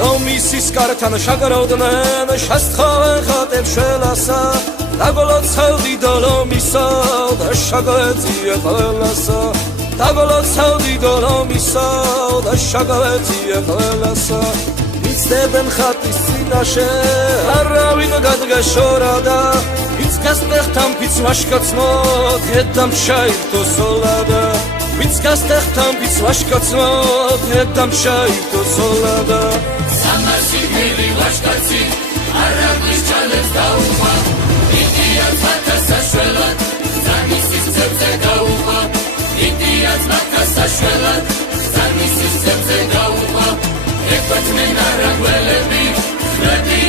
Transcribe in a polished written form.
რომისის კართან შაგროვდნენ შესთხოვენ ხატებს შველასა დაგოლოცავდი დოლომისა და შაგვეწია ყველასა დაგოლოცავდი დოლომისა და შაგვეწია ყველასა იცდებენ ხატის წინაშე არავინ გადგაშორადა ვინც გასტეხთან ვინც ვაშკაცმო დედამ შაირთო სოლადა ვინც გასტეხთან ვინც ვაშკაცმო დედამ შაირთო სოლადა სამასი მერი ვაშკაცი არაბის ჩალებს დაუხვა იდიაც მათას საშველად ზამისის ძებზე გაუხვა იდიაც მათას საშველად ზამისის ძებზე გაუხვა ეკვეთმენ არაგველები ხრები